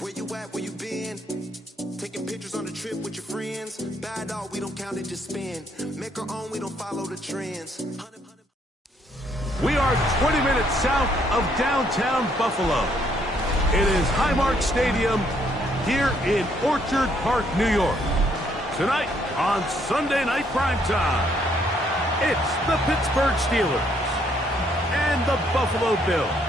Where you at, where you been? Taking pictures on the trip with your friends. Bad dog, we don't count it, just spin. Make our own, we don't follow the trends. We are 20 minutes south of downtown Buffalo. It is Highmark Stadium here in Orchard Park, New York. Tonight on Sunday Night Primetime, it's the Pittsburgh Steelers and the Buffalo Bills.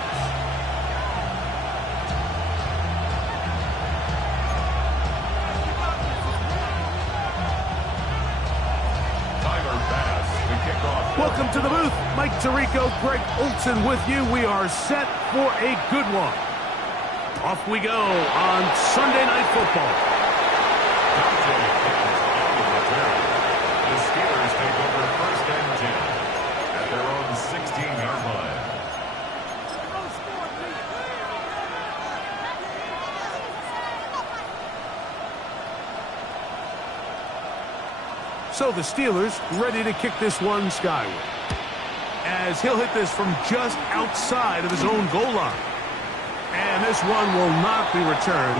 Welcome to the booth. Mike Tirico, Greg Olson with you. We are set for a good one. Off we go on Sunday Night Football. The Steelers take over first and 10 at their own 16-yard line. So the Steelers ready to kick this one skyward, as he'll hit this from just outside of his own goal line. And this one will not be returned.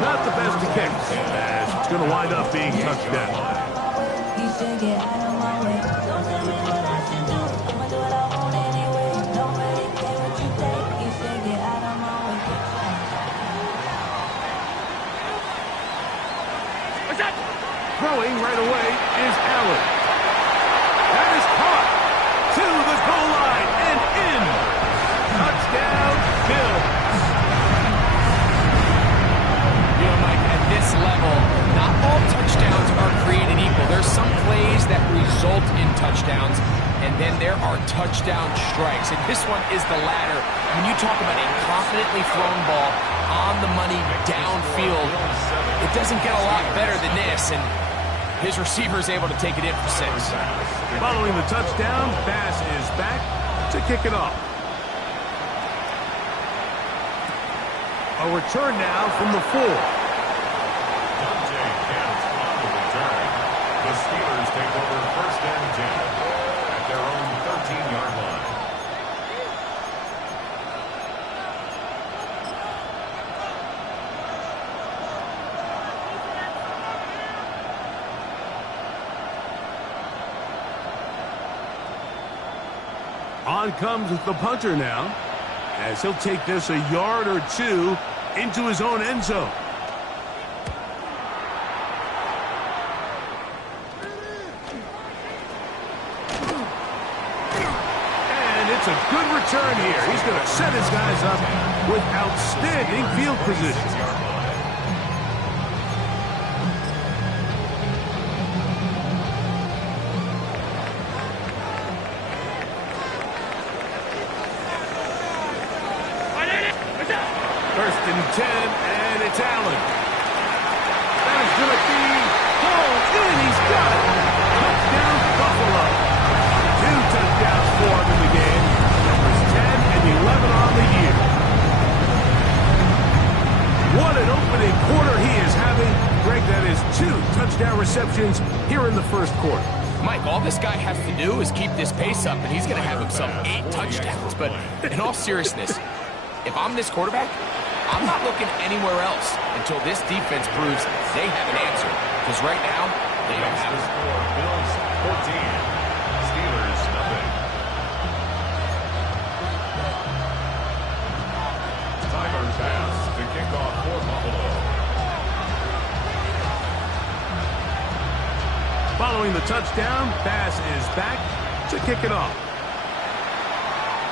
Not the best of kicks, as it's going to wind up being touchdown. Throwing right away is Allen. That is caught to the goal line and in. Touchdown, Bills. You know, Mike, at this level, not all touchdowns are created equal. There's some plays that result in touchdowns, and then there are touchdown strikes. And this one is the latter. When you talk about a confidently thrown ball on the money downfield, it doesn't get a lot better than this. And his receiver is able to take it in for 6. Following the touchdown, Bass is back to kick it off. A return now from the 4. The Steelers take over first and 10 at their own 13-yard line. On comes the punter now, as he'll take this a yard or two into his own end zone. And it's a good return here. He's going to set his guys up with outstanding field position. First and 10, and it's Allen. That is going to be hauled in. He's got it. Touchdown, Buffalo. 2 touchdowns for him in the game. Numbers 10 and 11 on the year. What an opening quarter he is having. Greg, that is 2 touchdown receptions here in the first quarter. Mike, all this guy has to do is keep this pace up, and he's going to have himself 8 touchdowns. But in all seriousness, if I'm this quarterback, I'm not looking anywhere else until this defense proves they have an answer. Because right now, they don't have it. Bills 14, Steelers nothing. Tyler Bass to kick off for Buffalo. Following the touchdown, Bass is back to kick it off.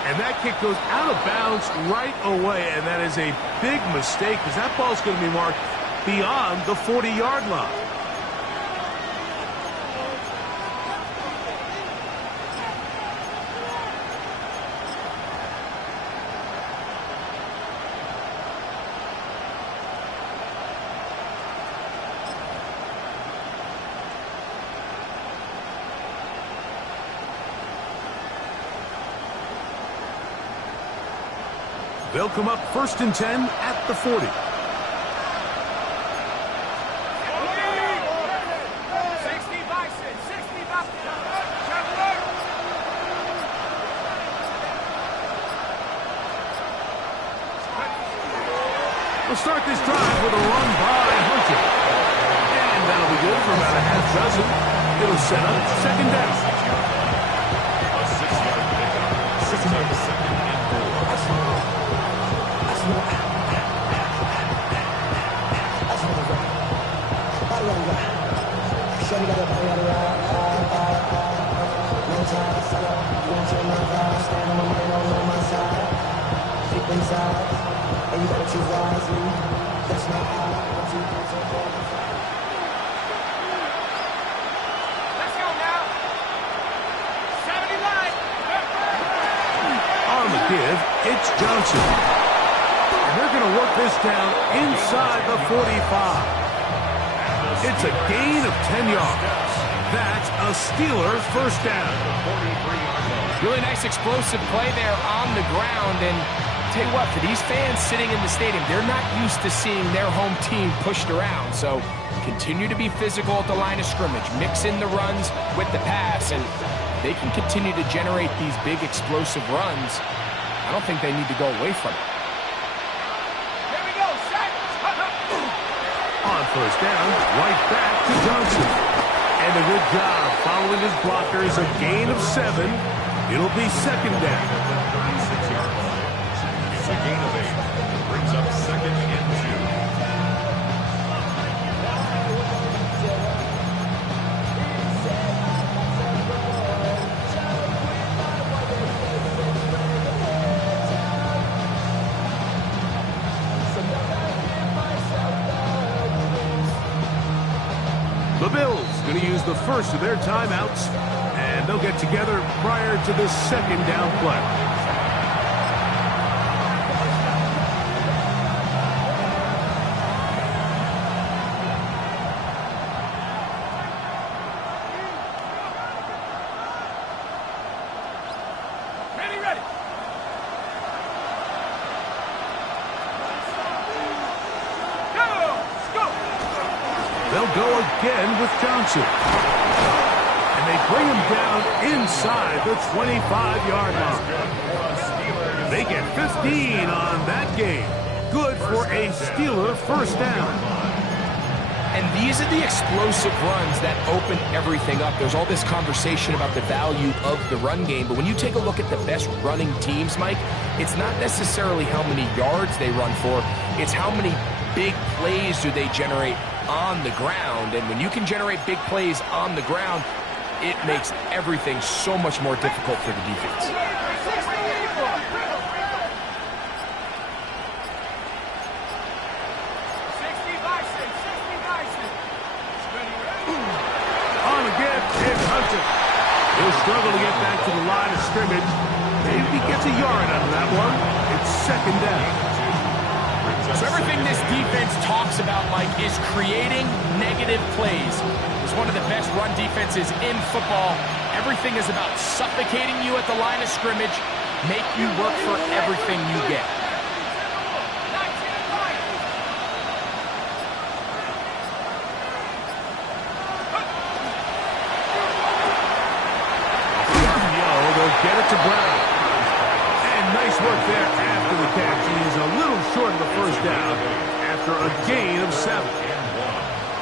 And that kick goes out of bounds right away, and that is a big mistake because that ball's going to be marked beyond the 40-yard line. They'll come up first and 10 at the 40. We'll start this drive with a run by Hunter. And that'll be good for about a half dozen. It'll set up second down. A 6-yard pickup. Brings up second and On the give, it's Johnson. And they're going to work this down inside the 45. It's a gain of 10 yards. That's a Steeler first down. Really nice explosive play there on the ground. And tell you what, for these fans sitting in the stadium, they're not used to seeing their home team pushed around. So continue to be physical at the line of scrimmage. Mix in the runs with the pass, and they can continue to generate these big explosive runs. I don't think they need to go away from it. Here we go, set. On first down, right back to Johnson. And a good job following his blockers, a gain of 7. It'll be second down. 36 yards. It's a gain of 8. Brings up second and 2. The Bills going to use the first of their timeouts, and they'll get together prior to the second down play. They'll go again with Johnson. And they bring him down inside the 25-yard line. They get 15 on that game. Good for a Steeler first down. And these are the explosive runs that open everything up. There's all this conversation about the value of the run game, but when you take a look at the best running teams, Mike, it's not necessarily how many yards they run for, it's how many big plays do they generate on the ground. And when you can generate big plays on the ground, it makes everything so much more difficult for the defense. On again, it's Hunter. He'll struggle to get back to the line of scrimmage. Maybe he gets a yard out of that one. It's second down. So everything this defense talks about, Mike, is creating negative plays. It's one of the best run defenses in football. Everything is about suffocating you at the line of scrimmage, make you work for everything you get. They'll get it to Brown. And nice work there after the catch. He's a little short of the first down after a gain of 7.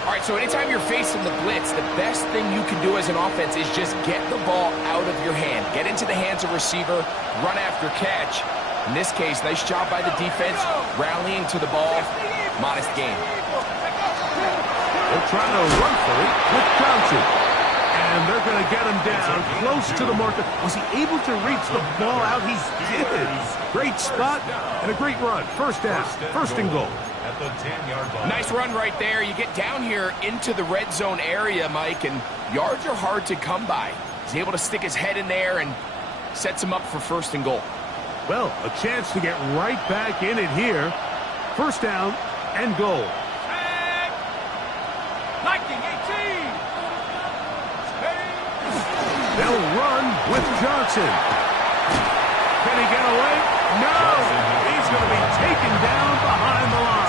All right, so anytime you're facing the blitz, the best thing you can do as an offense is just get the ball out of your hand. Get into the hands of receiver, run after catch. In this case, nice job by the defense, rallying to the ball. Modest gain. They're trying to run for it with Johnson. And they're going to get him down close to the marker. Was he able to reach the ball out? He did. Great spot and a great run. First down, first and goal. At the 10-yard line. Nice run right there. You get down here into the red zone area, Mike, and yards are hard to come by. He's able to stick his head in there and sets him up for first and goal. Well, a chance to get right back in it here. First down and goal. 19-18. They'll run with Johnson. Can he get away? No! He's going to be taken down behind the line.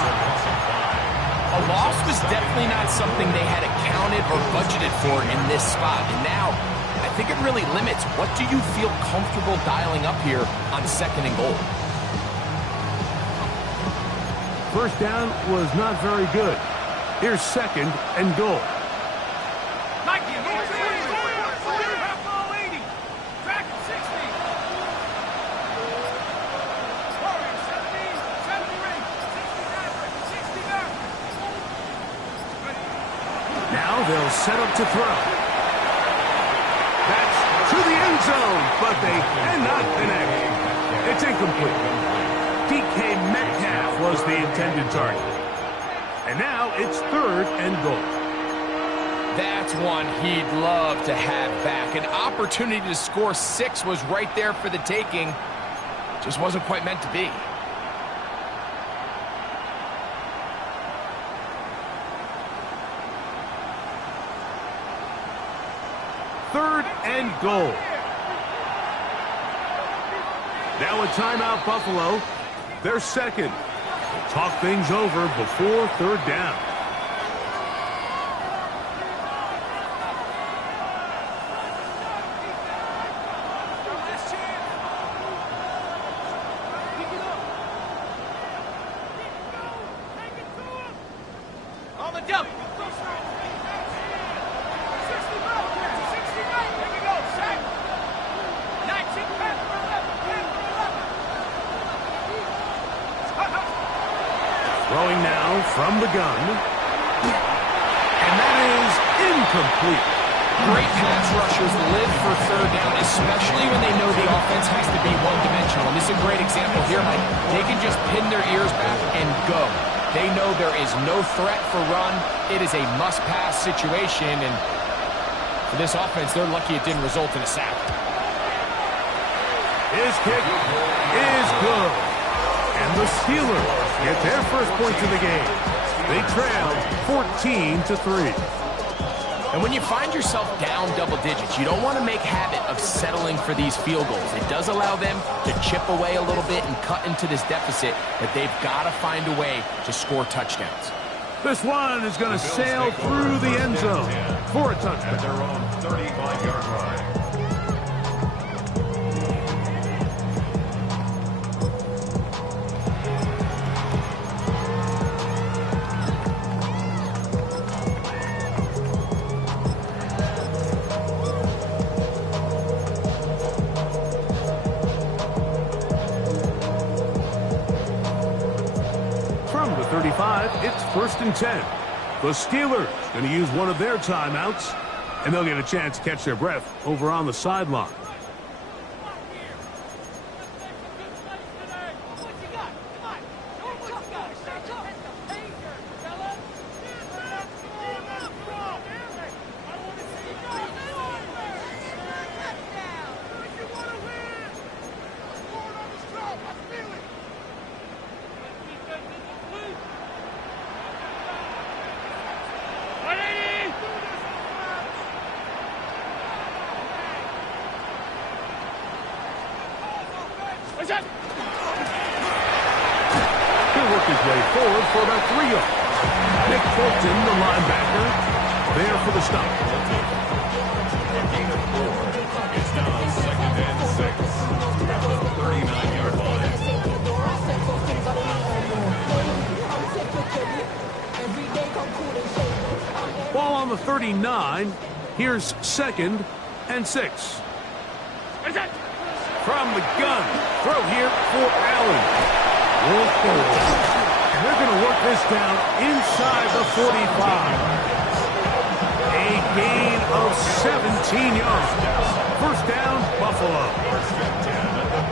A loss was definitely not something they had accounted or budgeted for in this spot. And now, I think it really limits what do you feel comfortable dialing up here on second and goal. first down was not very good. Here's second and goal. Nike, half ball 80. Track at 60. Warrior, 70, 70 ring, 60 Now they'll set up to throw. That's to the end zone, but they cannot connect. It's incomplete. DK Metcalf was the intended target. And now it's third and goal. That's one he'd love to have back. An opportunity to score 6 was right there for the taking. Just wasn't quite meant to be. Third and goal. Now a timeout, Buffalo. They're second. Talk things over before third down. On the jump. 60 back. 60 back. There you go. Sack. 19 back for 11. Throwing now from the gun. And that is incomplete. Great pass rushers live for third down, especially when they know the offense has to be one-dimensional. And this is a great example here, Mike. They can just pin their ears back and go. They know there is no threat for run. It is a must-pass situation, and for this offense, they're lucky it didn't result in a sack. His kick is good. And the Steelers get their first points of the game. They trail 14-3. And when you find yourself down double digits, you don't want to make habit of settling for these field goals. It does allow them to chip away a little bit and cut into this deficit, but they've got to find a way to score touchdowns. This one is going to sail through the end zone for a touchdown. At their own 35-yard line. From the 35, it's first and 10. The Steelers going to use one of their timeouts, and they'll get a chance to catch their breath over on the sideline. He'll work his way forward for about 3 yards. Nick Fulton, the linebacker, there for the stop. A gain of 4. It's now second and 6 at the 39-yard line. Ball on the 39. Here's second and 6. From the gun. Throw here for Allen. Will forward. And they're going to work this down inside the 45. A gain of 17 yards. First down, Buffalo.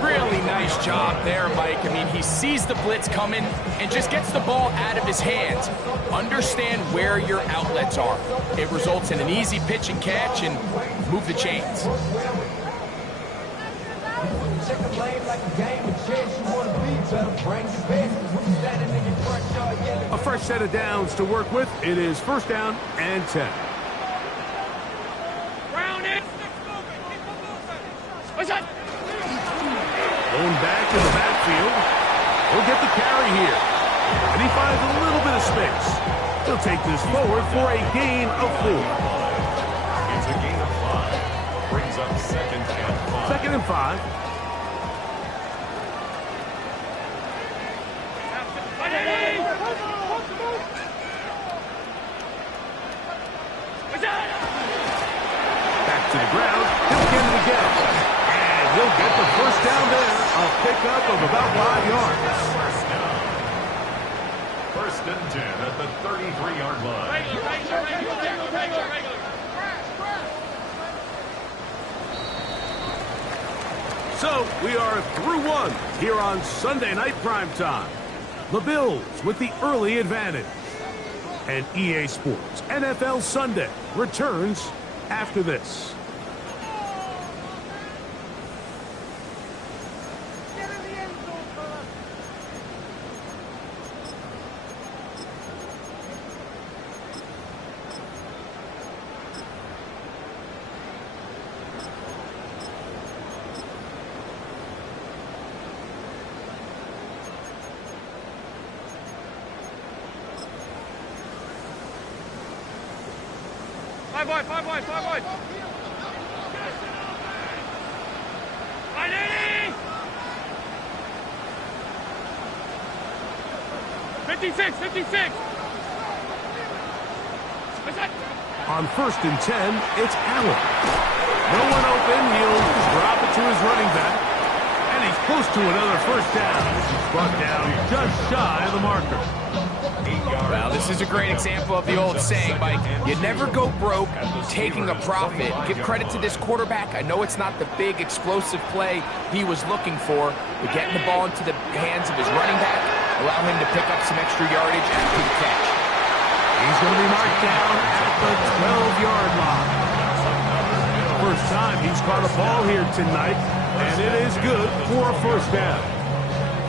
Really nice job there, Mike. I mean, he sees the blitz coming and just gets the ball out of his hands. Understand where your outlets are. It results in an easy pitch and catch and move the chains. A fresh set of downs to work with. It is first down and 10. Going back in the backfield. He'll get the carry here. And he finds a little bit of space. He'll take this forward for a gain of 4. It's a gain of 5. Brings up second and 5. Second and 5. pickup of about 5 yards. First and 10 at the 33-yard line. Regular. So we are through one here on Sunday Night Primetime. The Bills with the early advantage. And EA Sports NFL Sunday returns after this. Five wide. 56. On first and 10, it's Allen. No one open. He'll drop it to his running back. And he's close to another first down. Brought down just shy of the marker. Well, this is a great example of the old saying, Mike. You never go broke taking a profit. Give credit to this quarterback. I know it's not the big explosive play he was looking for, but getting the ball into the hands of his running back, allow him to pick up some extra yardage after the catch. He's going to be marked down at the 12-yard line. First time he's caught a ball here tonight, and it is good for a first down.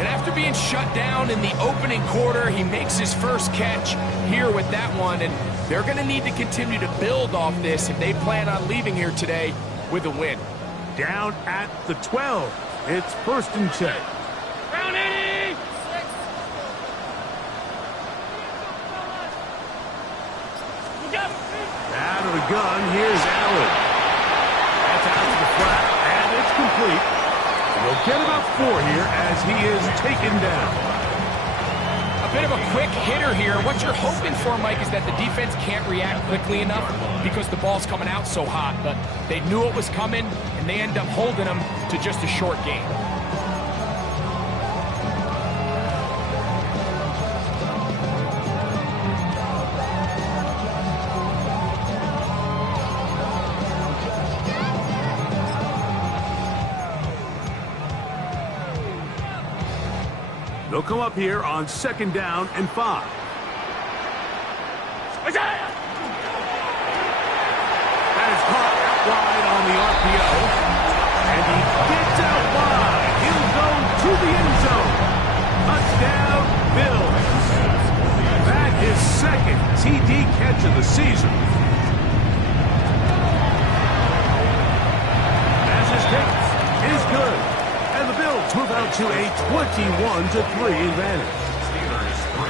And after being shut down in the opening quarter, he makes his first catch here with that one, and they're going to need to continue to build off this if they plan on leaving here today with a win. Down at the 12, it's first and 10. Round 80. Out of the gun, here's Allen. That's out to the flat, and it's complete. We'll get about 4 here as he is taken down. A bit of a quick hitter here. What you're hoping for, Mike, is that the defense can't react quickly enough because the ball's coming out so hot. But they knew it was coming, and they end up holding them to just a short game. They'll come up here on second down and 5. That is caught out wide on the RPO. And he gets out wide. He'll go to the end zone. Touchdown, Bills. That is second TD catch of the season. As his kick is good. And the Bills move out to a 21-3 advantage. Steelers 3.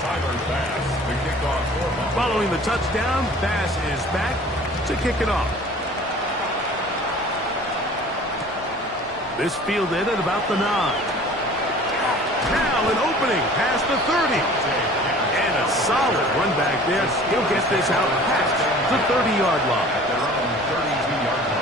Tyler Bass, the kickoff for Buffalo. Following the touchdown, Bass is back to kick it off. This fielded at about the 9. Now an opening past the 30. And a solid run back there. He'll get this out past the 30-yard line. At their own 32-yard line.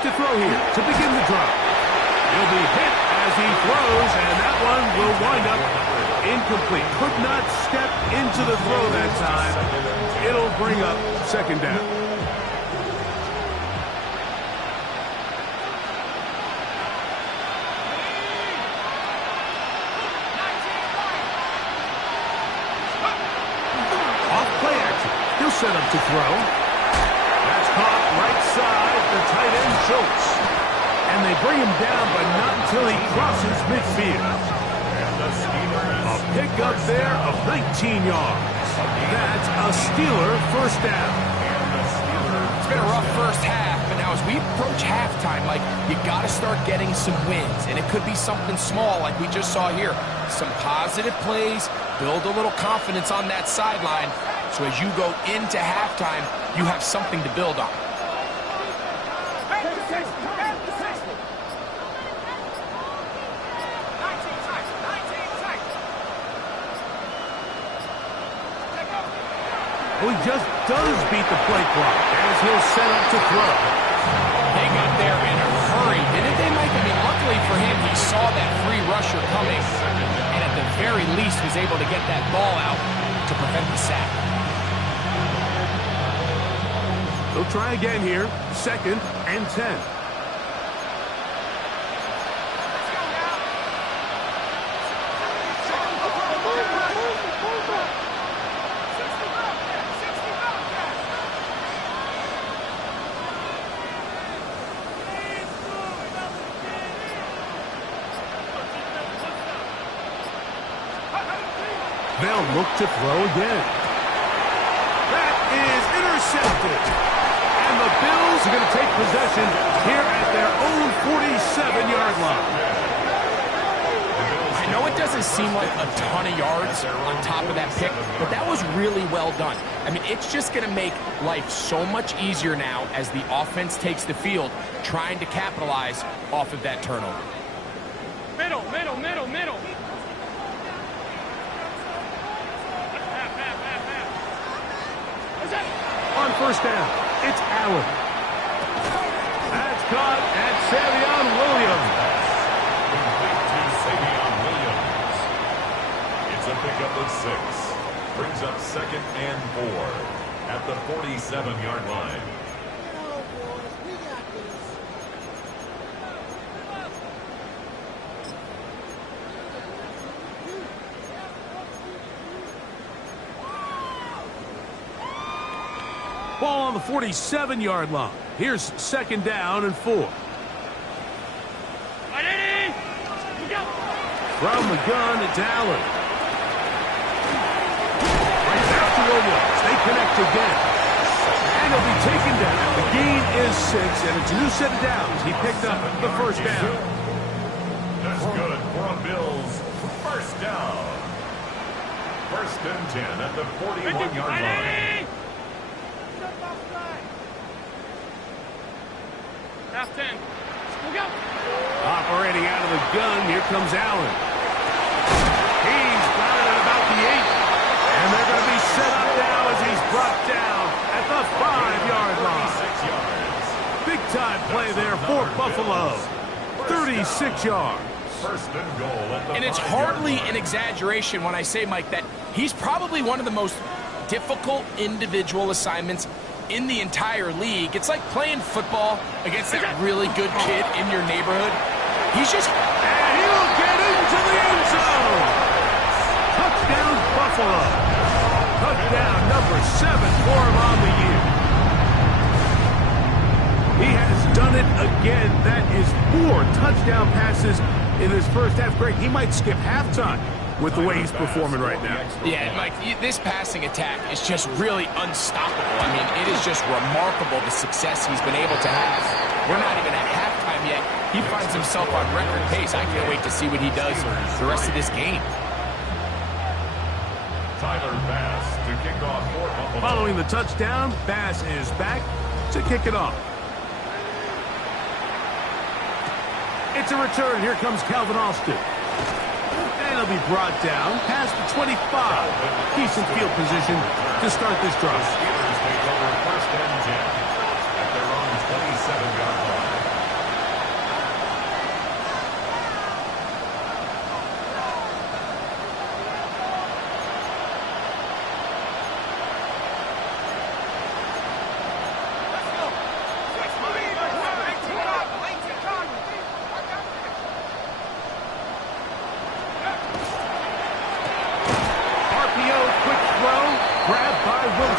To throw here to begin the drive. He'll be hit as he throws, and that one will wind up incomplete. Could not step into the throw that time. It'll bring up second down. Off play action. He'll set up to throw. That's caught right side. The tight end Schultz. And they bring him down, but not until he crosses midfield. A pickup there of 19 yards. That's a Steeler first down. It's been a rough first half, but now Now, as we approach halftime, like, you got to start getting some wins, and it could be something small like we just saw here. Some positive plays, build a little confidence on that sideline, so as you go into halftime, you have something to build on. Well, he just does beat the play clock as he'll set up to throw. They got there in a hurry, didn't they, Mike? I mean, luckily for him, he saw that free rusher coming, and at the very least was able to get that ball out to prevent the sack. They'll try again here, 2nd and 10. They'll look to throw again. That is intercepted. And the Bills are going to take possession here at their own 47-yard line. I know it doesn't seem like a ton of yards on top of that pick, but that was really well done. I mean, it's just going to make life so much easier now as the offense takes the field, trying to capitalize off of that turnover. Middle, middle, middle, middle. On 1st down, it's Allen. That's caught at Savion Williams. Savion Williams. It's a pickup of 6. Brings up 2nd and 4 at the 47-yard line. Ball on the 47-yard line. Here's 2nd down and 4. From the gun, it's Allen. Right back to Williams. They connect again. And he'll be taken down. The gain is 6, and it's a new set of downs. He picked up the 1st down. That's good for a Bills 1st down. 1st and 10 at the 41-yard line. Half 10. We'll go. Operating out of the gun, here comes Allen. He's got it at about the 8. And they're going to be set up now as he's brought down at the 5-yard line. 36 yards. Big-time play there for Buffalo. 36 yards. 1st and goal at the And it's 5-yard hardly line. an exaggeration when I say, Mike, that he's probably one of the most difficult individual assignments in the entire league. It's like playing football against that really good kid in your neighborhood. He's just... And he'll get into the end zone. Touchdown, Buffalo. Touchdown number 7 for him on the year. He has done it again. That is 4 touchdown passes in his first half. Great. He might skip halftime with the way he's performing right now. Yeah, Mike, this passing attack is just really unstoppable. I mean, it is just remarkable the success he's been able to have. We're not even at halftime yet. He finds himself on record pace. I can't wait to see what he does the rest of this game. Tyler Bass to kick off for Buffalo. Following the touchdown, Bass is back to kick it off. It's a return. Here comes Calvin Austin. And he'll be brought down past the 25. Decent field position to start this drive. Steelers take over 1st and 10 at their own 27-yard line.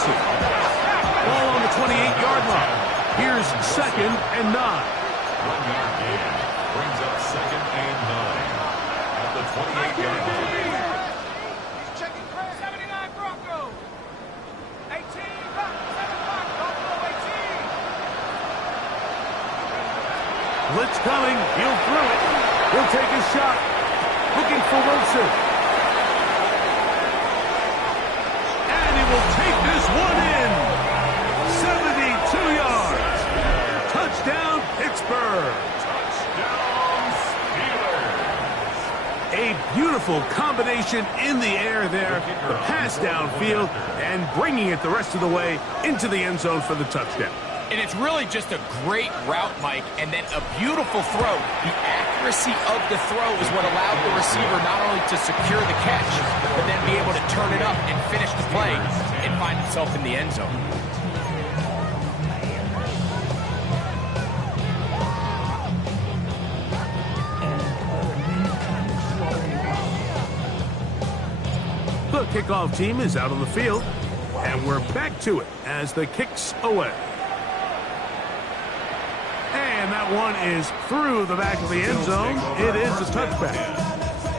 Ball on the 28-yard line. Here's 2nd and 9. 1-yard gain brings up 2nd and 9 at the 28-yard line. Checking 79 Broncos. 18 back. 7 back. Buffalo 18. Blitz coming. He'll throw it. He'll take a shot. Looking for Wilson. And he will take this one in. 72 yards. Touchdown, Pittsburgh. Touchdown, Steelers. A beautiful combination in the air there. The pass downfield and bringing it the rest of the way into the end zone for the touchdown. And it's really just a great route, Mike, and then a beautiful throw. The accuracy of the throw is what allowed the receiver not only to secure the catch, but then be able to turn it up and finish the play and find himself in the end zone. The kickoff team is out on the field, and we're back to it as the kick's away. And that one is through the back of the end zone. It is a touchback.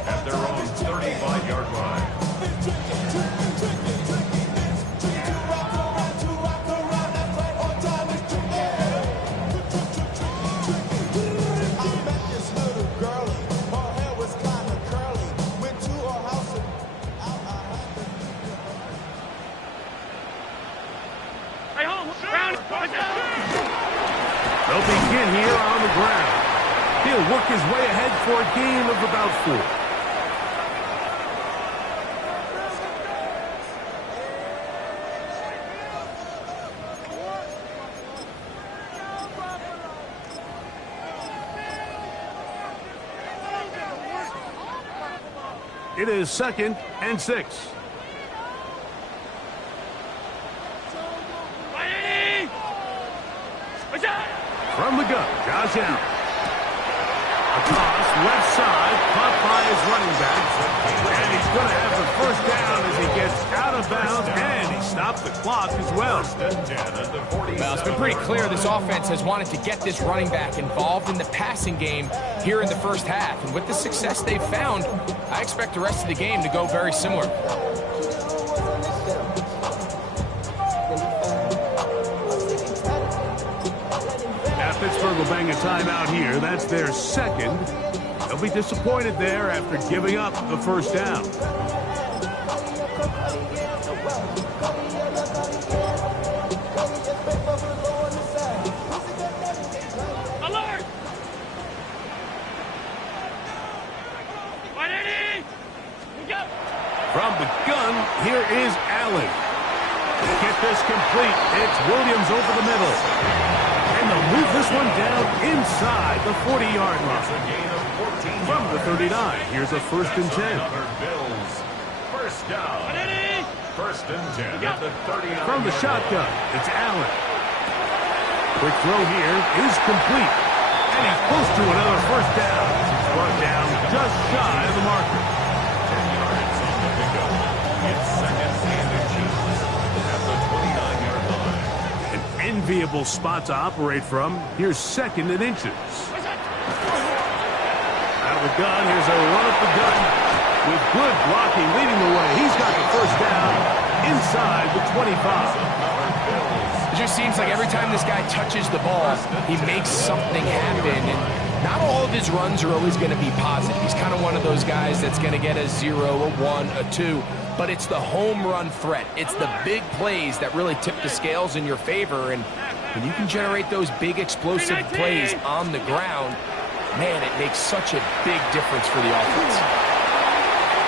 At their own 35-yard line. They'll begin here on the ground. He'll work his way ahead for a gain of about 4. It is 2nd and 6. From the gun, Josh Allen. Across left side, caught by his running back. And he's going to have the first down as he gets out of bounds, and he stopped the clock as well. Well, it's been pretty clear this offense has wanted to get this running back involved in the passing game here in the first half. And with the success they've found, I expect the rest of the game to go very similar. Pittsburgh will bang a timeout here. That's their 2nd. They'll be disappointed there after giving up the first down. Alert! From the gun, here is Allen. To get this complete, it's Williams over the middle. And they'll move this one down inside the 40-yard line. From the 39, here's a 1st and 10. Bills. First down. 1st and 10 at the 39. From the shotgun, it's Allen. Quick throw here is complete. And he's close to another first down. Brought down just shy of the marker. 10 yards on the pickup. It's 2nd and inches at the 29-yard line. An enviable spot to operate from. Here's 2nd and inches. Out of the gun, here's a run up the gut. With good blocking leading the way. He's got the first down inside the 25. It just seems like every time this guy touches the ball, he makes something happen. And not all of his runs are always going to be positive. He's kind of one of those guys that's going to get a 0, a 1, a 2. But it's the home run threat. It's the big plays that really tip the scales in your favor. And when you can generate those big explosive plays on the ground, man, it makes such a big difference for the offense.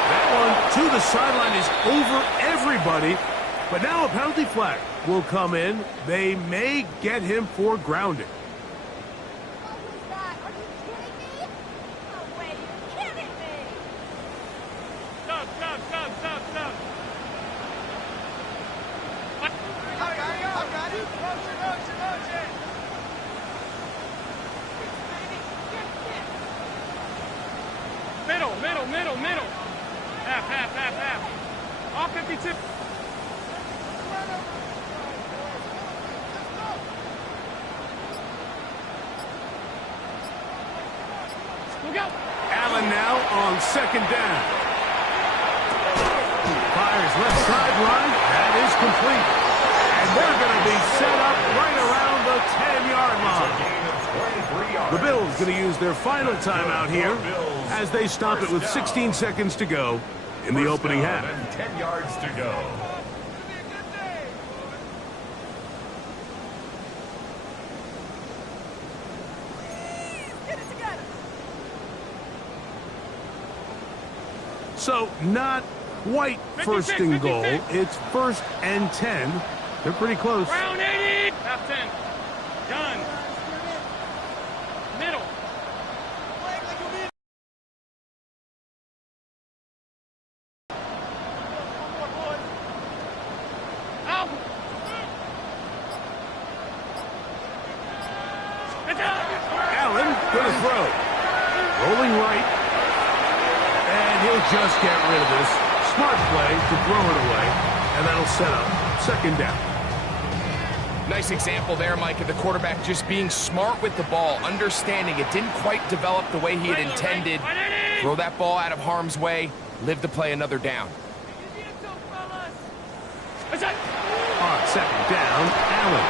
That one to the sideline is over everybody. But now a penalty flag will come in. They may get him for grounding. Are you kidding me? No way, you're kidding me! Stop. I got it. Motion. Middle. Half. All 52. Look out. Allen now on 2nd down. Fires left sideline. That is complete. And they're going to be set up right around the 10-yard line. The Bills going to use their final timeout here as they stop it with 16 seconds to go in the opening half. And 10 yards to go. So not quite first and goal. It's first and 10. They're pretty close. Round 80. Half 10. Done. Middle. Out. Allen going to throw. Rolling right. And he'll just get rid of this. Smart play to throw it away. And that'll set up second down. Nice example there, Mike, of the quarterback just being smart with the ball, understanding it didn't quite develop the way he had intended. Throw that ball out of harm's way, live to play another down. On second down, Allen.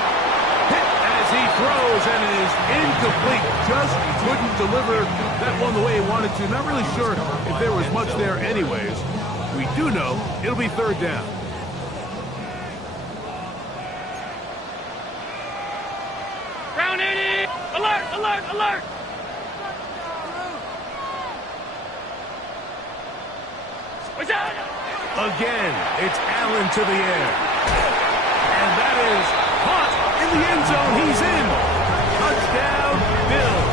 Hit as he throws, and it is incomplete. Just couldn't deliver that one the way he wanted to. Not really sure if there was much there anyways. We do know it'll be third down. Round 80. Alert, alert, alert. Again, it's Allen to the air. And that is caught in the end zone. He's in. Touchdown, Bills.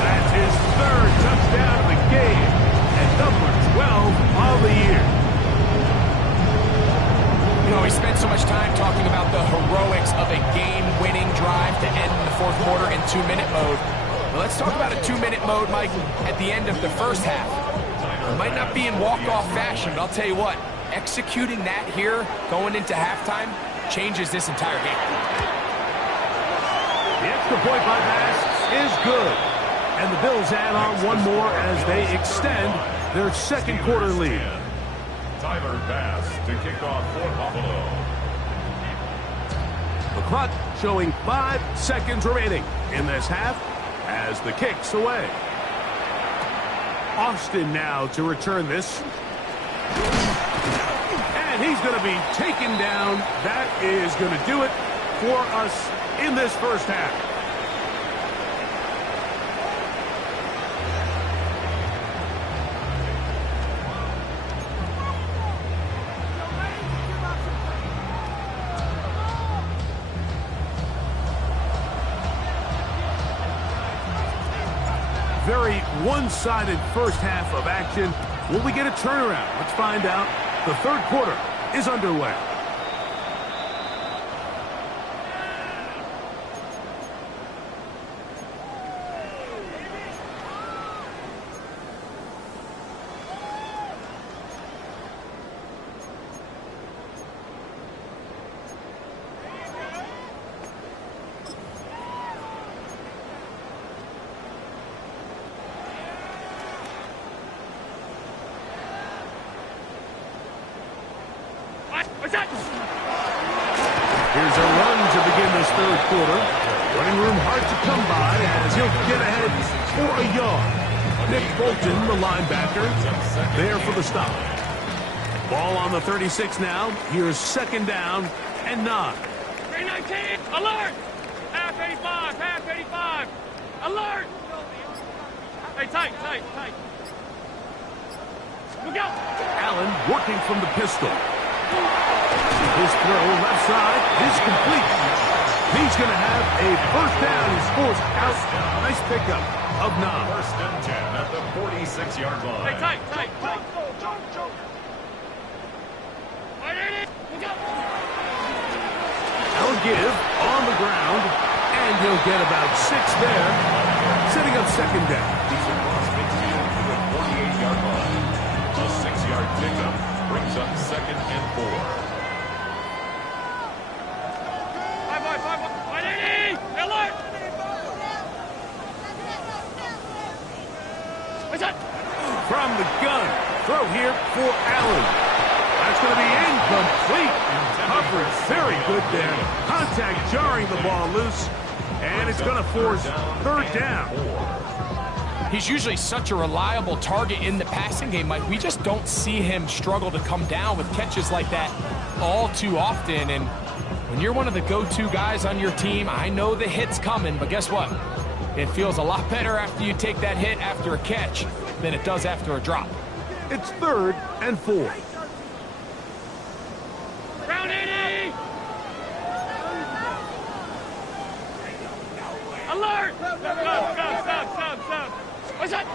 That's his third touchdown of the game and number 12 on the year. You know, we spent so much time talking about the heroics of a game-winning drive to end the fourth quarter in 2-minute mode. But let's talk about a 2-minute mode, Mike, at the end of the first half. It might not be in walk-off fashion, but I'll tell you what, executing that here, going into halftime, changes this entire game. The extra point by pass is good. And the Bills add on one more as they extend their second quarter lead. Timer pass to kick off for Buffalo. The clock showing 5 seconds remaining in this half as the kick's away. Austin now to return this. And he's going to be taken down. That is going to do it for us in this first half. Very one-sided first half of action. Will we get a turnaround? Let's find out. The third quarter is underway. Here's a run to begin this third quarter. Running room hard to come by as he'll get ahead for a yard. Nick Bolton, the linebacker, there for the stop. Ball on the 36 now. Here's second down and 9. 319. Alert. Half 85. Half 85. Alert. Hey, tight, tight, tight. Look out. Allen working from the pistol. His throw left side is complete. He's going to have a first down. He scores out. Nice pickup of 9. First and 10 at the 46-yard line. Hey, tight, tight, tight. I'll give on the ground, and he'll get about 6 there, setting up second down. Decent cross midfield to the 48-yard line. A 6-yard pickup brings up second and 4. From the gun, throw here for Allen. That's going to be incomplete. Coverage very good there. Contact jarring the ball loose. And it's going to force third down. He's usually such a reliable target in the passing game, Mike. We just don't see him struggle to come down with catches like that all too often. And when you're one of the go-to guys on your team, I know the hit's coming, but guess what? It feels a lot better after you take that hit after a catch than it does after a drop. It's 3rd and 4. Round 80! Alert! Stop. What's up?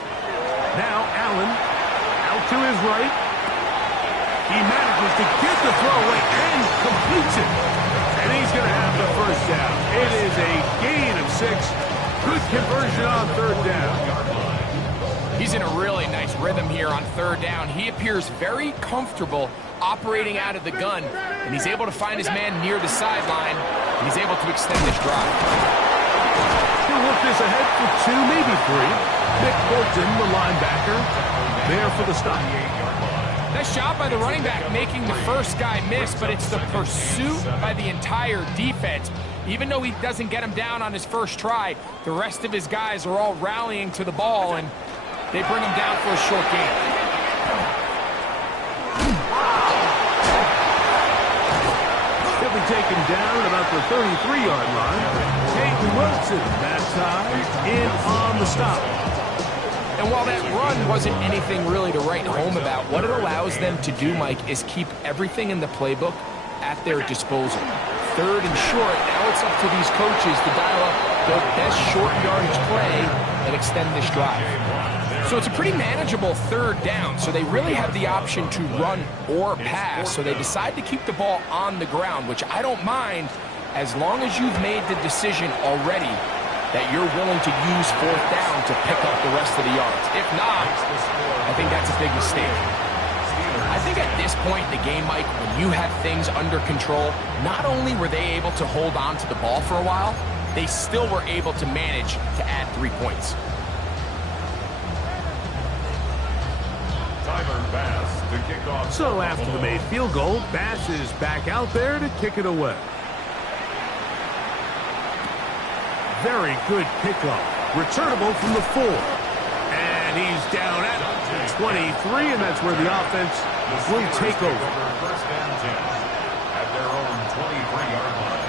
Now Allen out to his right. He manages to get the throw away and completes it. And he's going to have the first down. It is a gain of 6. Good conversion on 3rd down. He's in a really nice rhythm here on 3rd down. He appears very comfortable operating out of the gun, and he's able to find his man near the sideline, and he's able to extend this drive. He'll work this ahead for 2, maybe 3. Nick Bolton, the linebacker, there for the stop. Nice job by the running back making the first guy miss, but it's the pursuit by the entire defense. Even though he doesn't get him down on his first try, the rest of his guys are all rallying to the ball, and they bring him down for a short gain. He'll be taken down at about the 33-yard line. Tate Wilson, that time, in on the stop. And while that run wasn't anything really to write home about, what it allows them to do, Mike, is keep everything in the playbook at their disposal. 3rd and short, now it's up to these coaches to dial up the best short yardage play and extend this drive. So it's a pretty manageable 3rd down, so they really have the option to run or pass, so they decide to keep the ball on the ground, which I don't mind as long as you've made the decision already that you're willing to use 4th down to pick up the rest of the yards. If not, I think that's a big mistake. I think at this point in the game, Mike, when you have things under control, not only were they able to hold on to the ball for a while, they still were able to manage to add 3 points. Tyler Bass to kick off. So after the made field goal, Bass is back out there to kick it away. Very good kickoff. Returnable from the 4. And he's down at 23, and that's where the offense will take over. 1st and 10 at their own 23-yard line.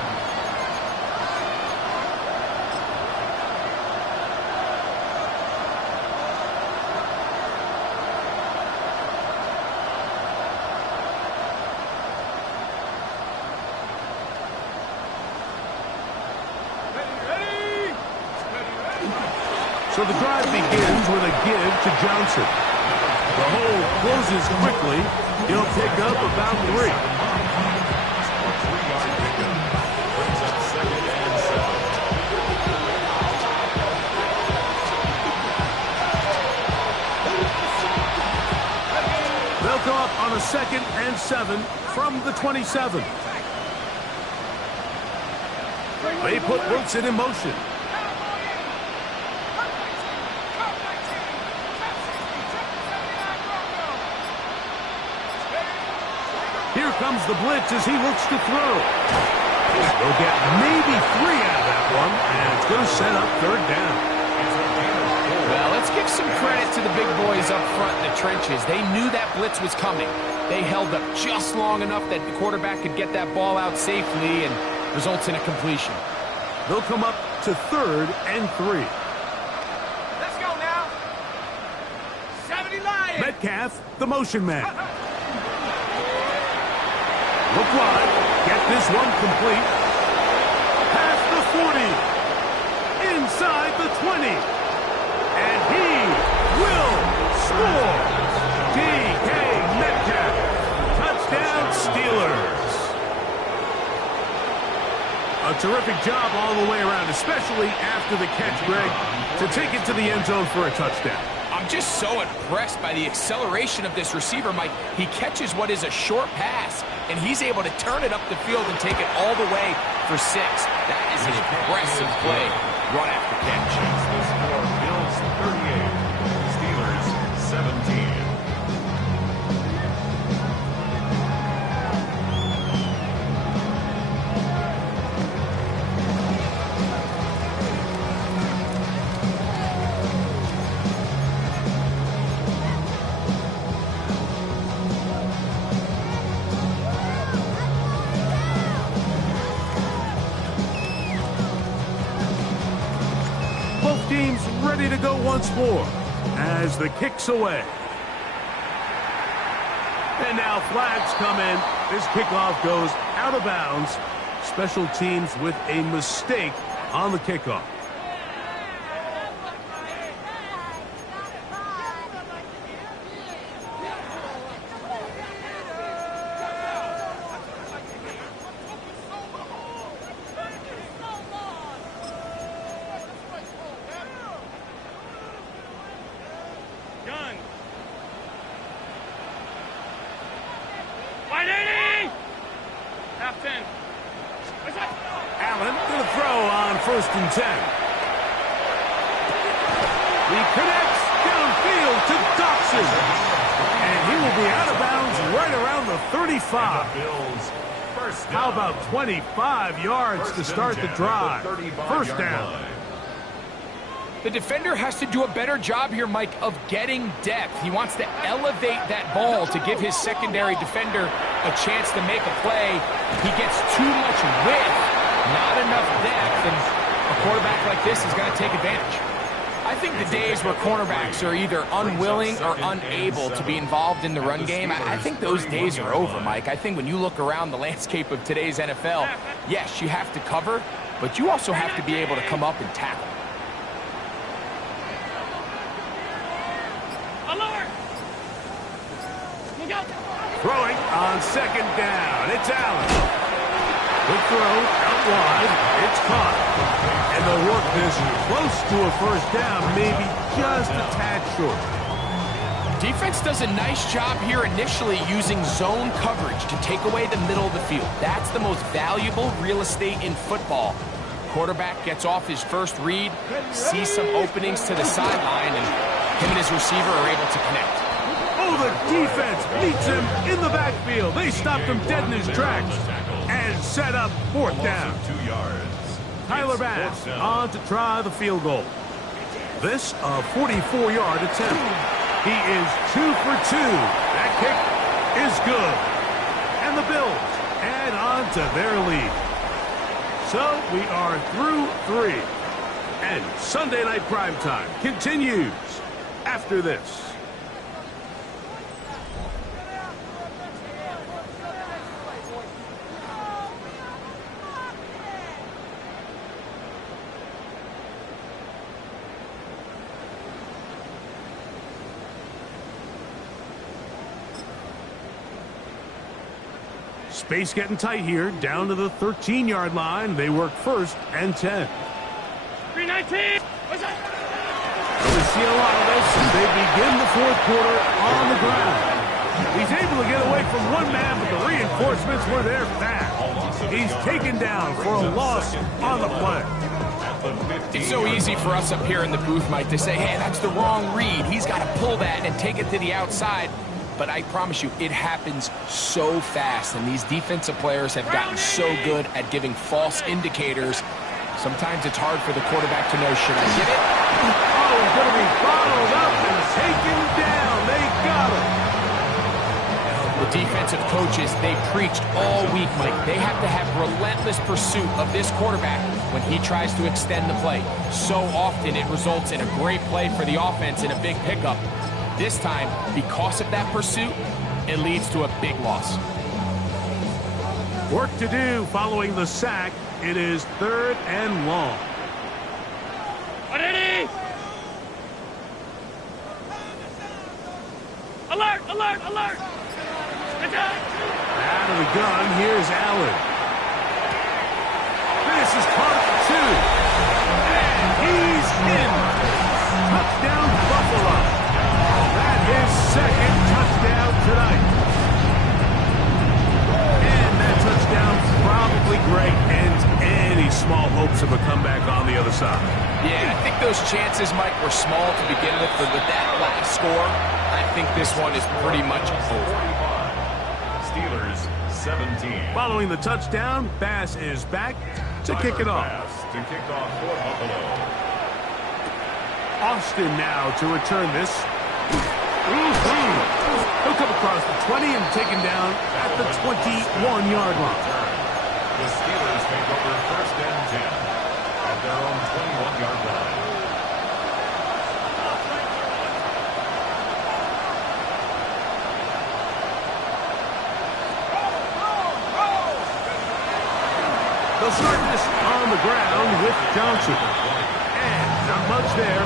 So the drive begins with a give to Johnson. The hole closes quickly. He'll pick up about 3. 3-yard pickup brings up 2nd and 7. They'll go up on a 2nd and 7 from the 27. They put Wilson in motion. Here comes the blitz as he looks to throw. They'll get maybe 3 out of that one, and it's going to set up 3rd down. Well, let's give some credit to the big boys up front in the trenches. They knew that blitz was coming. They held up just long enough that the quarterback could get that ball out safely and results in a completion. They'll come up to 3rd and 3. Let's go now. 70 Lions. Metcalf, the motion man. Look wide. Get this one complete. Past the 40. Inside the 20. And he will score. DK Metcalf. Touchdown Steelers. A terrific job all the way around, especially after the catch, Greg, to take it to the end zone for a touchdown. I'm just so impressed by the acceleration of this receiver, Mike. He catches what is a short pass, and he's able to turn it up the field and take it all the way for 6. That is an impressive play, run after catch. The score, Bills 38, Steelers 17. ready to go once more as the kick's away. And now flags come in. This kickoff goes out of bounds. Special teams with a mistake on the kickoff. Allen going to throw on 1st and 10. He connects downfield to Dawson. And he will be out of bounds right around the 35. How about 25 yards to start the drive? First down. The defender has to do a better job here, Mike, of getting depth. He wants to elevate that ball to give his secondary defender a chance to make a play. He gets too much width, not enough depth, and a quarterback like this is going to take advantage. I think the days where cornerbacks are either unwilling or unable to be involved in the run game, I think those days are over, Mike. I think when you look around the landscape of today's NFL, yes, you have to cover, but you also have to be able to come up and tackle. Throwing on 2nd down. It's Allen. Good throw out wide. It's caught. And they'll work this close to a 1st down, maybe just a tad short. Defense does a nice job here initially using zone coverage to take away the middle of the field. That's the most valuable real estate in football. Quarterback gets off his first read, sees some openings to the sideline, and him and his receiver are able to connect. Oh, the defense meets him in the backfield. They stopped him dead in his tracks and set up 4th down. 2 yards. Tyler Bass on to try the field goal. This a 44-yard attempt. He is 2 for 2. That kick is good. And the Bills add on to their lead. So we are through 3. And Sunday Night Primetime continues after this. Space getting tight here, down to the 13-yard line. They work 1st and 10. 319. We see a lot of this as they begin the 4th quarter on the ground. He's able to get away from one man, but the reinforcements were there fast. He's taken down for a loss on the play. It's so easy for us up here in the booth, Mike, to say, hey, that's the wrong read. He's got to pull that and take it to the outside. But I promise you, it happens so fast, and these defensive players have gotten so good at giving false indicators. Sometimes it's hard for the quarterback to know, should I get it? Oh, he's going to be followed up and taken down. They got him. The defensive coaches, they preached all week, Mike. They have to have relentless pursuit of this quarterback when he tries to extend the play. So often it results in a great play for the offense and a big pickup. This time, because of that pursuit, it leads to a big loss. Work to do following the sack. It is 3rd and long. Ready? Alert, alert, alert. Attack. Out of the gun, here's Allen. This is caught for 2. And he's in. Touchdown, Buffalo. His 2nd touchdown tonight. And that touchdown probably great ends any small hopes of a comeback on the other side. Yeah, I think those chances, Mike, were small to begin with, but with that last score, I think this one is pretty much over. Steelers 17. Following the touchdown, Bass is back to kick it off. To kick off for Buffalo. Austin now to return this. He'll come across the 20 and taken down at the 21-yard line. The Steelers take over 1st and 10 at their own 21-yard line. They'll start this on the ground with Johnson. And not much there.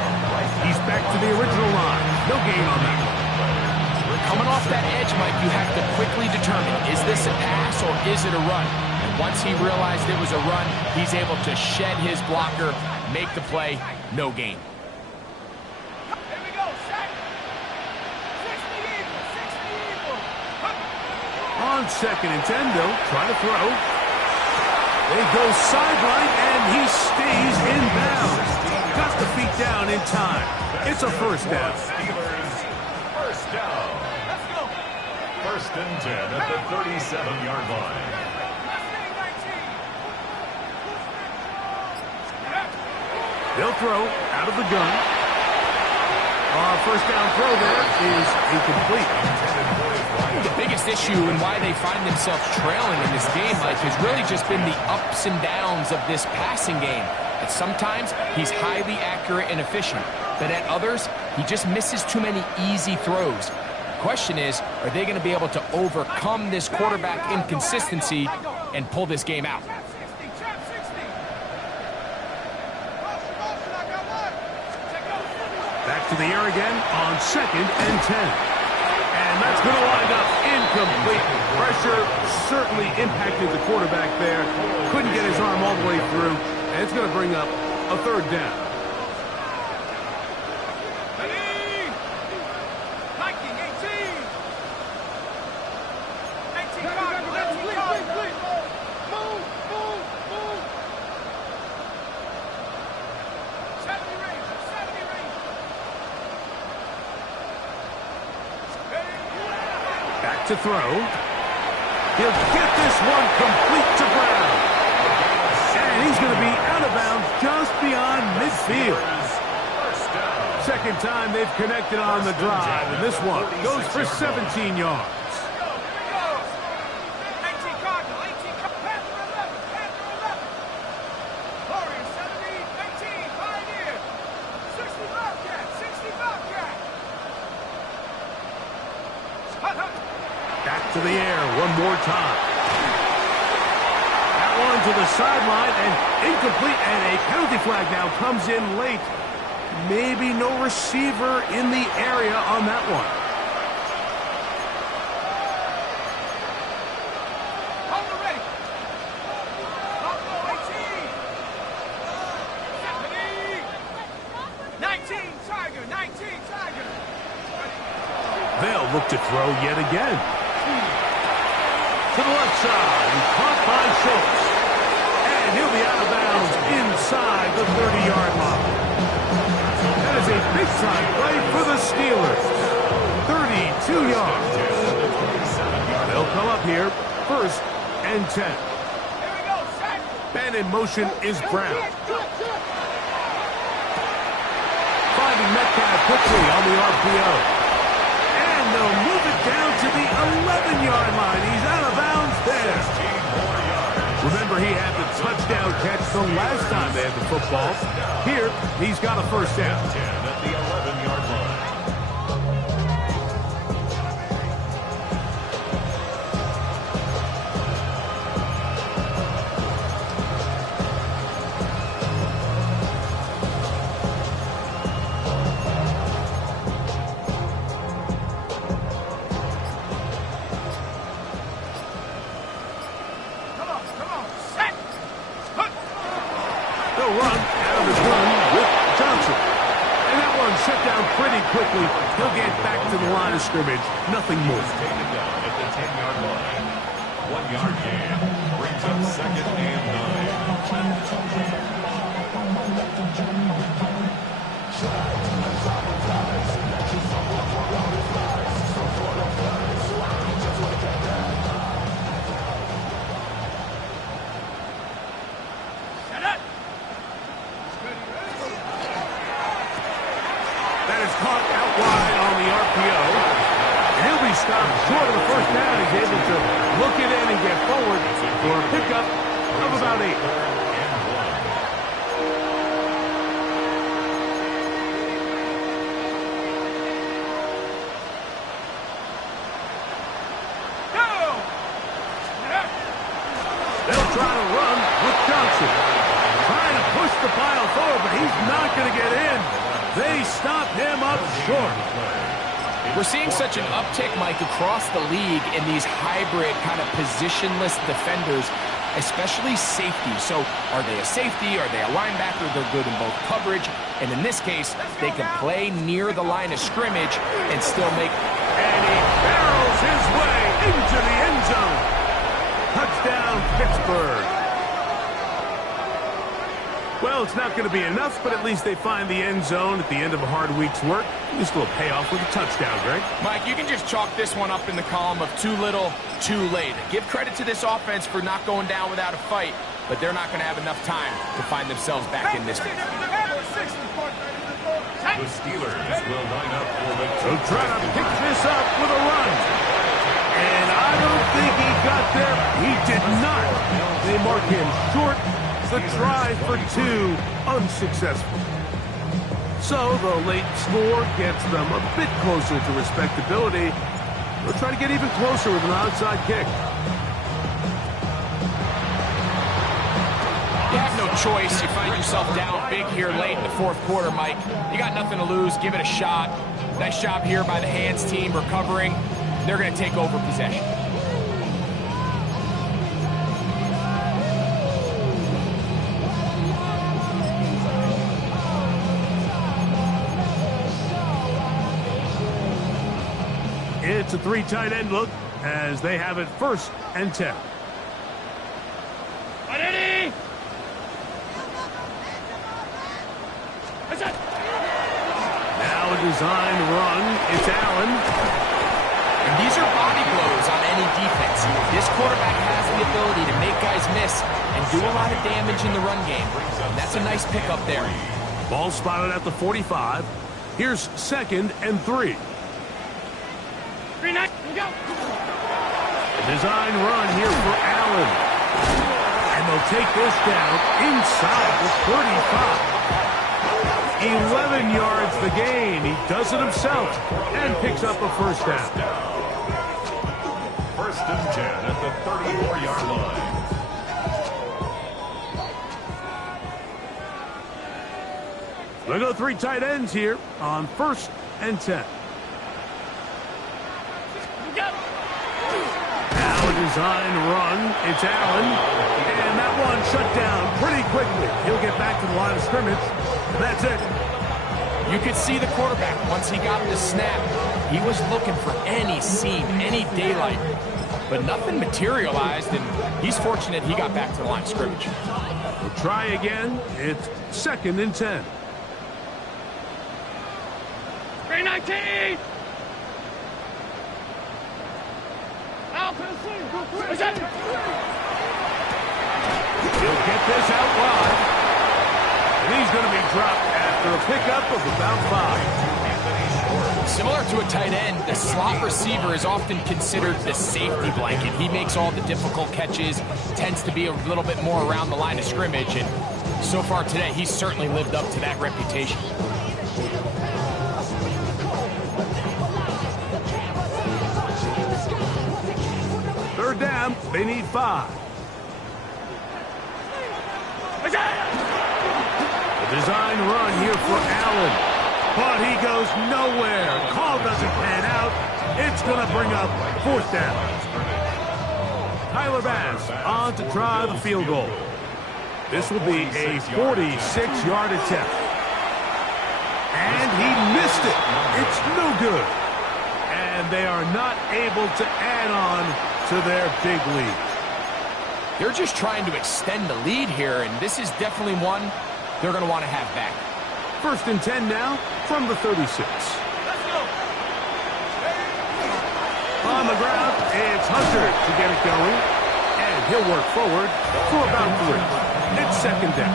He's back to the original line. No gain on that one. Coming off that edge, Mike, you have to quickly determine, is this a pass or is it a run? And once he realized it was a run, he's able to shed his blocker, make the play, no gain. Here we go, set. 60 eagle, 60 eagle. On 2nd and 10, they'll try to throw. They go sideline, and he stays in bounds. Got the feet down in time. It's a first down. Steelers, first down. Let's go. 1st and 10 at the 37-yard line. They'll throw out of the gun. First down throw there is incomplete. The biggest issue and why they find themselves trailing in this game, Mike, has really just been the ups and downs of this passing game. At sometimes, he's highly accurate and efficient, but at others, he just misses too many easy throws. The question is, are they going to be able to overcome this quarterback inconsistency and pull this game out? Back to the air again on 2nd and 10. And that's going to wind up incomplete. Pressure certainly impacted the quarterback there. Couldn't get his arm all the way through. And it's going to bring up a 3rd down. Back to throw. He'll get this one complete to Brown. And he's going to be out of bounds just beyond midfield. 2nd time they've connected on the drive, and this one goes for 17 yards. Back to the air one more time. That one to the sideline and incomplete, and a penalty flag now comes in late. Maybe no receiver in the area on that one. They'll look to throw yet again. To the left side, caught by Schultz. And he'll be out of bounds inside the 30-yard line. That is a big-time play for the Steelers. 32 yards. They'll come up here, 1st and 10. Man in motion is Brown. Finding Metcalf quickly on the RPO. They'll move it down to the 11-yard line. He's out of bounds there. Remember, he had the touchdown catch the last time they had the football. Here, he's got a first down. 10 at the 11-yard line. They'll run out of the gun with Johnson. And that one shut down pretty quickly. He'll get back to the line of scrimmage. Nothing more. Taken down at the 10-yard line. 1-yard gain brings up 2nd and 9. That is caught out wide on the RPO. And he'll be stopped short of the first down. He's able to look it in and get forward for a pickup of about 8. They'll try to run with Johnson. Trying to push the pile forward, but he's not going to get in. They stop him up short. We're seeing such an uptick, Mike, across the league in these hybrid kind of positionless defenders, especially safety. So are they a safety? Are they a linebacker? They're good in both coverage. And in this case, they can play near the line of scrimmage and still make... And he barrels his way into the end zone. Touchdown, Pittsburgh. Well, it's not going to be enough, but at least they find the end zone at the end of a hard week's work. Just a little payoff with a touchdown, Greg. Mike, you can just chalk this one up in the column of too little, too late. Give credit to this offense for not going down without a fight, but they're not going to have enough time to find themselves back in this game. The Steelers will line up for the... They'll try to pick this up with a run. And I don't think he got there. He did not. They mark him short. The try for 2 unsuccessful. So the late score gets them a bit closer to respectability. They'll try to get even closer with an onside kick. You have no choice. You find yourself down big here late in the fourth quarter, Mike. You got nothing to lose. Give it a shot. Nice job here by the hands team recovering. They're going to take over possession. It's a 3 tight end look as they have it 1st and 10. Now a designed run. It's Allen. And these are body blows on any defense. This quarterback has the ability to make guys miss and do a lot of damage in the run game. And that's a nice pickup there. Ball spotted at the 45. Here's 2nd and 3. A design run here for Allen. And they'll take this down inside the 35. 11 yards the gain. He does it himself and picks up a 1st down. 1st and 10 at the 34-yard line. They'll go 3 tight ends here on 1st and 10. Now a design run. It's Allen. And that one shut down pretty quickly. He'll get back to the line of scrimmage. That's it. You could see the quarterback once he got the snap. He was looking for any seam, any daylight. But nothing materialized, and he's fortunate he got back to the line of scrimmage. We'll try again. It's 2nd and 10. 319! He'll get this out wide. And he's going to be dropped after a pickup of about 5. Similar to a tight end, the slot receiver is often considered the safety blanket. He makes all the difficult catches, tends to be a little bit more around the line of scrimmage, and so far today, he's certainly lived up to that reputation. Third down, they need 5. A design run here for Allen. But he goes nowhere. Call doesn't pan out. It's going to bring up 4th down. Tyler Bass on to try the field goal. This will be a 46-yard attempt. And he missed it. It's no good. And they are not able to add on to their big lead. They're just trying to extend the lead here, and this is definitely one they're going to want to have back. 1st and 10 now from the 36. On the ground, it's Hunter to get it going. And he'll work forward for about 3. It's 2nd down.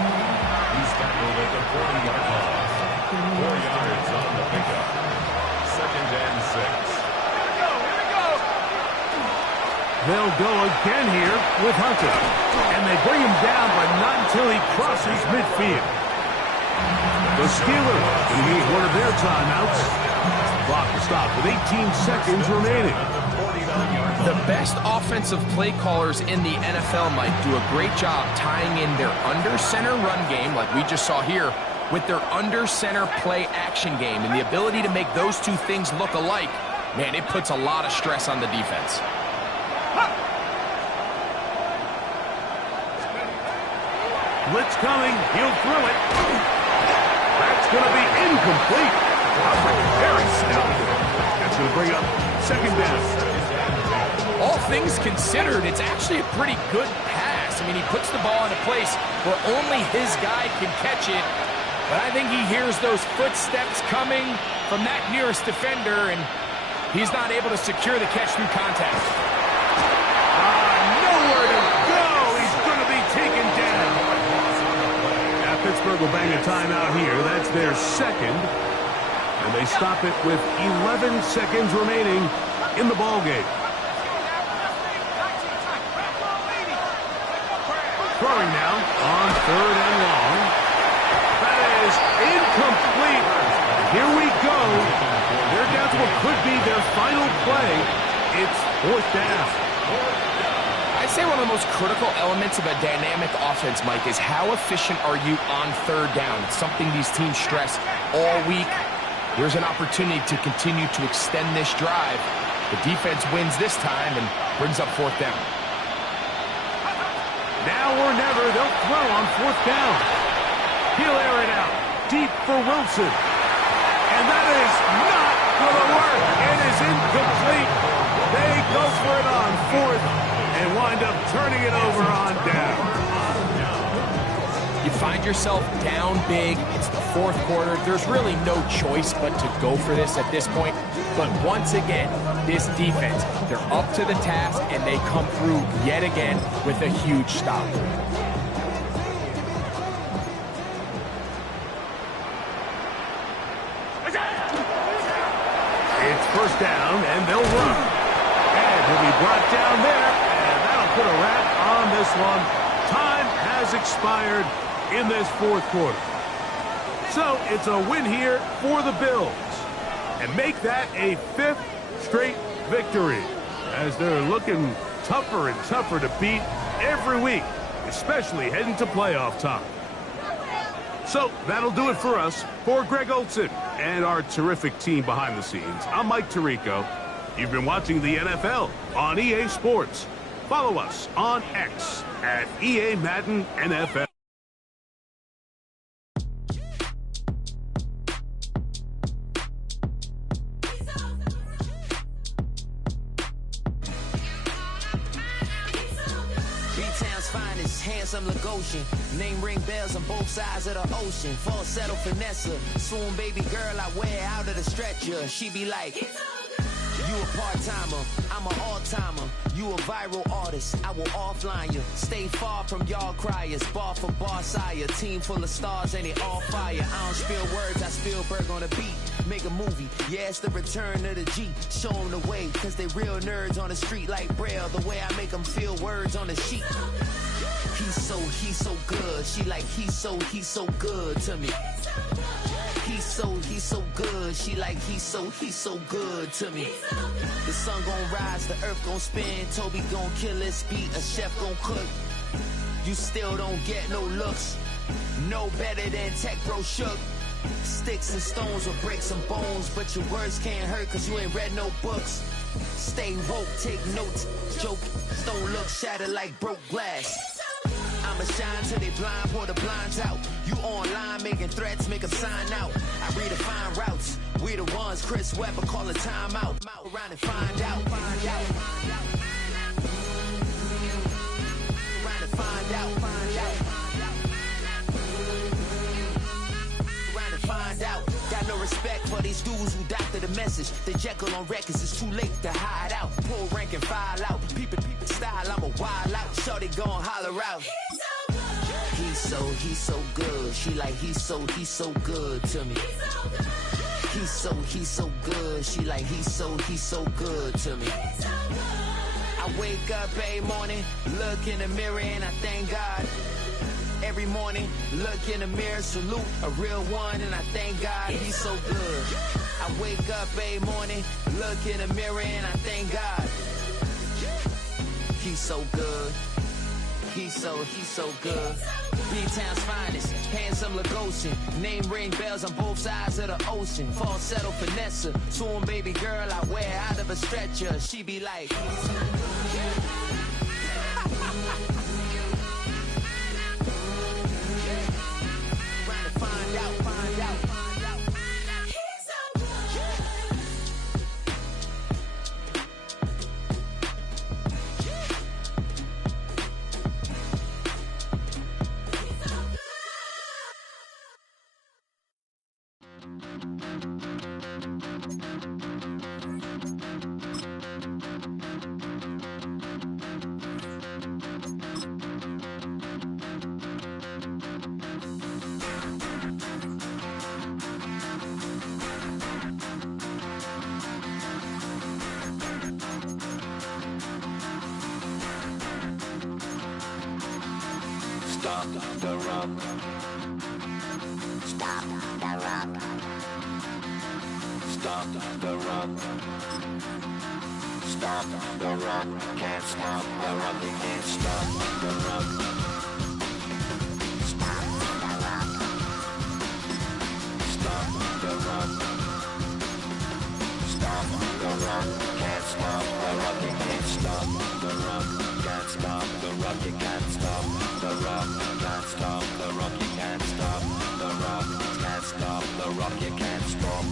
He's tackled at the 40-yard line. 4 yards on the pickup. 2nd and 6. They'll go again here with Hunter. And they bring him down, but not until he crosses midfield. The Steelers will use one of their timeouts. Clock will stop with 18 seconds remaining. The best offensive play callers in the NFL, Mike, do a great job tying in their under-center run game, like we just saw here, with their under-center play action game. And the ability to make those two things look alike, man, it puts a lot of stress on the defense. Blitz coming. He'll throw it. That's going to be incomplete. Very stout. That's going to bring up second down. All things considered, it's actually a pretty good pass. I mean, he puts the ball in a place where only his guy can catch it. But I think he hears those footsteps coming from that nearest defender, and he's not able to secure the catch through contact. Nowhere to go. He's going to be taken down. Now, Pittsburgh will bang a timeout here. That's their second. And they stop it with 11 seconds remaining in the ballgame. Throwing now on third and long. That is incomplete. Here we go. They're down to what could be their final play. It's fourth down. I'd say one of the most critical elements of a dynamic offense, Mike, is how efficient are you on third down. It's something these teams stress all week. Here's an opportunity to continue to extend this drive. The defense wins this time and brings up fourth down. Now or never, they'll throw on fourth down. He'll air it out deep for Wilson. And that is not going to work. It is incomplete. They go for it on fourth and wind up turning it over on down. You find yourself down big. It's the fourth quarter. There's really no choice but to go for this at this point. But once again, this defense, they're up to the task, and they come through yet again with a huge stop. It's first down, and they'll run. And he'll be brought down there, and that'll put a wrap on this one. Time has expired in this fourth quarter. So it's a win here for the Bills, and make that a fifth straight victory, as they're looking tougher and tougher to beat every week, especially heading to playoff time. So that'll do it for us. For Greg Olson and our terrific team behind the scenes, I'm Mike Tirico. You've been watching the NFL on EA Sports. Follow us on X at EA Madden NFL. Handsome Lagosian, name ring bells on both sides of the ocean. Falsetto Vanessa, soon baby girl I wear out of the stretcher. She be like, you a part-timer, I'm an all-timer. You a viral artist, I will offline you. Stay far from y'all criers, bar for bar sire. Team full of stars and it all fire. I don't spill words, I Spielberg on the beat. Make a movie, yeah, it's the return of the G. Show them the way, cause they real nerds on the street like Braille. The way I make them feel words on the sheet. He's so good. She like, he's so good to me. He's so good. She like, he's so good to me. The sun gon' rise, the earth gon' spin. Toby gon' kill this beat, a chef gon' cook. You still don't get no looks. No better than Tech Bro Shook. Sticks and stones will break some bones, but your words can't hurt cause you ain't read no books. Stay woke, take notes, joke. Don't look shattered like broke glass. I'ma shine till they blind, pour the blinds out. You online making threats, make them sign out. I redefine routes. We the ones Chris Webber call a timeout. Around and find out. Around and find out. Around and find out. Got no respect for these dudes who doctor the message. They Jekyll on records, it's too late to hide out. Pull rank and file out. People style, I'm a wild out. Shorty gon' holler out. He's so good. She like, he's so good to me. He's so good. She like, he's so good to me. I wake up every morning, look in the mirror and I thank God. Every morning, look in the mirror, salute a real one, and I thank God he's so good. I wake up every morning, look in the mirror and I thank God. He's so good. He's so good. B-Town's finest, handsome Lagosian. Name ring bells on both sides of the ocean. Falsetto finesse, swoon baby girl I wear out of a stretcher. She be like, find out. Stop the rock. Stop the rock. Stop the rock. Stop the rock. Can't stop the rock. You can't stop the rock. Stop the rock. Stop the rock. Stop the rock. Can't stop the rock. You can't stop the rock. Can't stop the rock. You can't stop the rock. Can't stop the rock. You can't stop the rock. Can't stop the rock. You can't stop the rock. Can't stop the rock. You can't stop.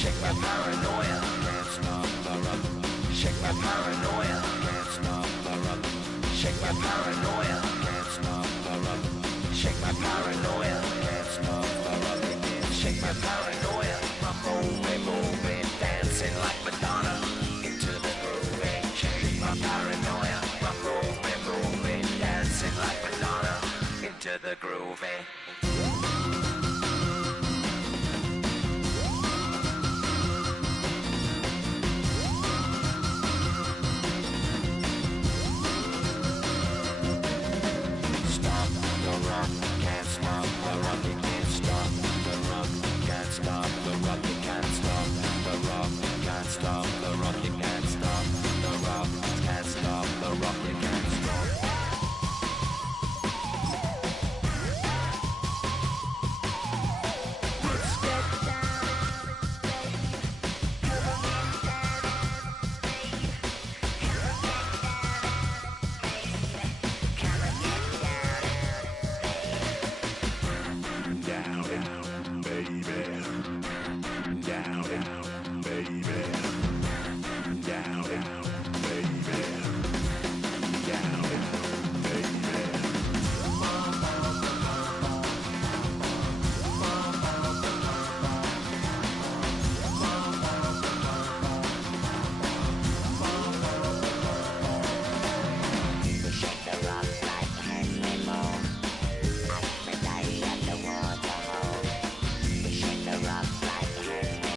Shake my paranoia. Can't stop the rock. Shake my paranoia. Can't stop the rock. Shake my paranoia. Can't stop the rock. Shake my paranoia. Can't stop the rock. Shake my paranoia. I'm moving, dancing like Madonna.